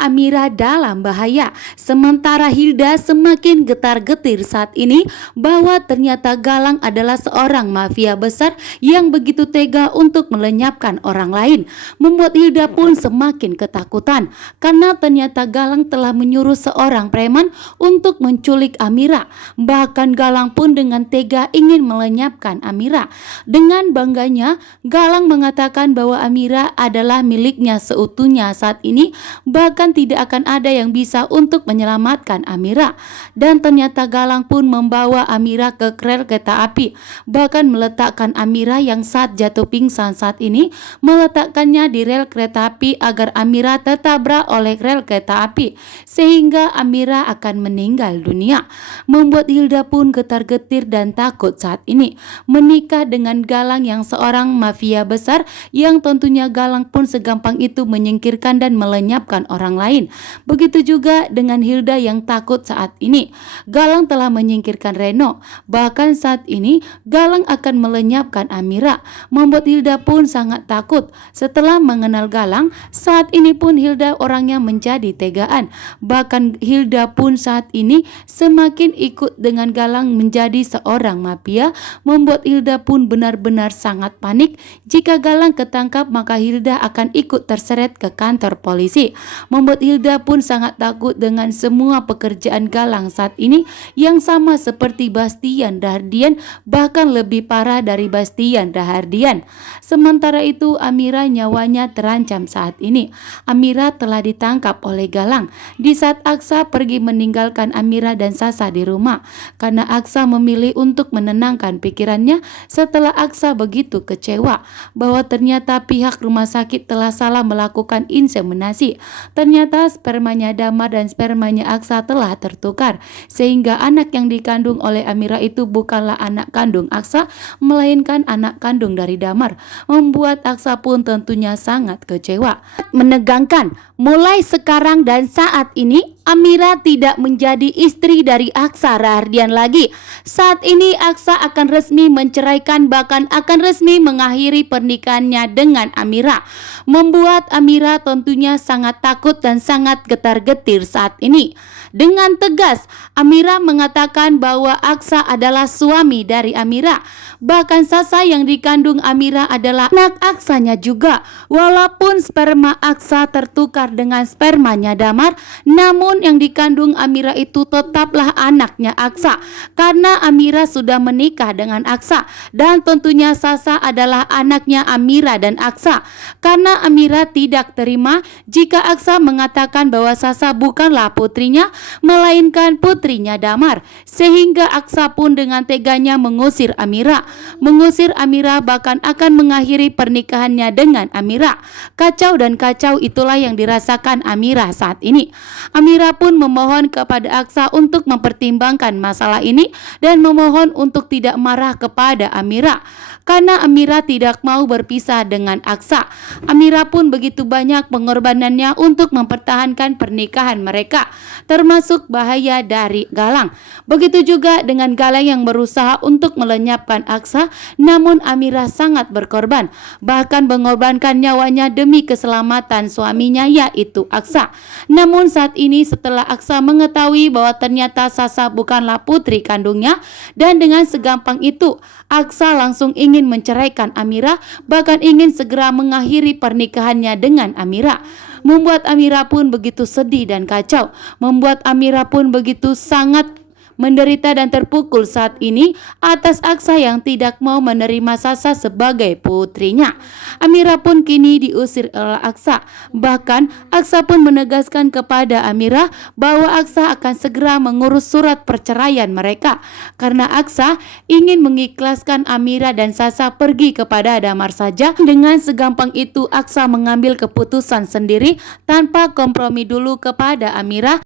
Amira dalam bahaya. Sementara Hilda semakin getar-getir saat ini bahwa ternyata Galang adalah seorang mafia besar yang begitu tega untuk melenyapkan orang lain. Membuat Hilda pun semakin ketakutan karena ternyata Galang telah menyuruh seorang preman untuk menculik Amira. Bahkan Galang pun dengan tega ingin melenyapkan Amira. Dengan bangganya Galang mengatakan bahwa Amira adalah miliknya seutuhnya saat ini, bahkan tidak akan ada yang bisa untuk menyelamatkan Amira. Dan ternyata Galang pun membawa Amira ke rel kereta api, bahkan meletakkan Amira yang saat jatuh pingsan saat ini, meletakkannya di rel kereta api agar Amira tertabrak oleh rel kereta api sehingga Amira akan meninggal dunia. Membuat Hilda pun getar-getir dan takut saat ini menikah dengan Galang yang seorang mafia besar, yang tentunya Galang pun segampang itu menyingkirkan dan melenyapkan orang lain. Begitu juga dengan Hilda yang takut saat ini. Galang telah menyingkirkan Reno, bahkan saat ini Galang akan melenyapkan Amira. Membuat Hilda pun sangat takut. Setelah mengenal Galang, saat ini pun Hilda orangnya menjadi tegaan. Bahkan Hilda pun saat ini semakin ikut dengan Galang menjadi seorang mafia. Membuat Hilda pun benar-benar sangat panik. Jika Galang ketangkap, maka Hilda akan ikut terseret ke kantor polisi. Membuat Hilda pun sangat takut dengan semua pekerjaan Galang saat ini yang sama seperti Bastian Rahardian, bahkan lebih parah dari Bastian Rahardian. Sementara itu Amira nyawanya terancam saat ini. Amira telah ditangkap oleh Galang di saat Aksa pergi meninggalkan Amira dan Sasa di rumah, karena Aksa memilih untuk menenangkan pikirannya setelah Aksa begitu kecewa bahwa ternyata pihak rumah sakit telah salah melakukan inseminasi. Ternyata spermanya Damar dan spermanya Aksa telah tertukar, sehingga anak yang dikandung oleh Amira itu bukanlah anak kandung Aksa, melainkan anak kandung dari Damar. Membuat Aksa pun tentunya sangat kecewa. Menegangkan, mulai sekarang dan saat ini Amira tidak menjadi istri dari Aksa Rahardian lagi. Saat ini Aksa akan resmi menceraikan, bahkan akan resmi mengakhiri pernikahannya dengan Amira. Membuat Amira tentunya sangat takut dan sangat getar-getir saat ini. Dengan tegas Amira mengatakan bahwa Aksa adalah suami dari Amira. Bahkan Sasa yang dikandung Amira adalah anak Aksanya juga. Walaupun sperma Aksa tertukar dengan spermanya Damar, namun yang dikandung Amira itu tetaplah anaknya Aksa, karena Amira sudah menikah dengan Aksa. Dan tentunya Sasa adalah anaknya Amira dan Aksa, karena Amira tidak terima jika Aksa mengatakan bahwa Sasa bukanlah putrinya, melainkan putrinya Damar. Sehingga Aksa pun dengan teganya mengusir Amira. Bahkan akan mengakhiri pernikahannya dengan Amira. Kacau dan kacau itulah yang dirasakan Amira saat ini. Amira pun memohon kepada Aksa untuk mempertimbangkan masalah ini dan memohon untuk tidak marah kepada Amira, karena Amira tidak mau berpisah dengan Aksa. Amira pun begitu banyak pengorbanannya untuk mempertahankan pernikahan mereka, termasuk bahaya dari Galang. Begitu juga dengan Galang yang berusaha untuk melenyapkan Aksa, namun Amira sangat berkorban, bahkan mengorbankan nyawanya demi keselamatan suaminya, yaitu Aksa. Namun saat ini setelah Aksa mengetahui bahwa ternyata Sasa bukanlah putri kandungnya, dan dengan segampang itu Aksa langsung ingin menceraikan Amira, bahkan ingin segera mengakhiri pernikahannya dengan Amira. Membuat Amira pun begitu sedih dan kacau. Membuat Amira pun begitu sangat menderita dan terpukul saat ini atas Aksa yang tidak mau menerima Sasa sebagai putrinya. Amira pun kini diusir oleh Aksa. Bahkan Aksa pun menegaskan kepada Amira bahwa Aksa akan segera mengurus surat perceraian mereka, karena Aksa ingin mengikhlaskan Amira dan Sasa pergi kepada Damar saja. Dengan segampang itu Aksa mengambil keputusan sendiri tanpa kompromi dulu kepada Amira.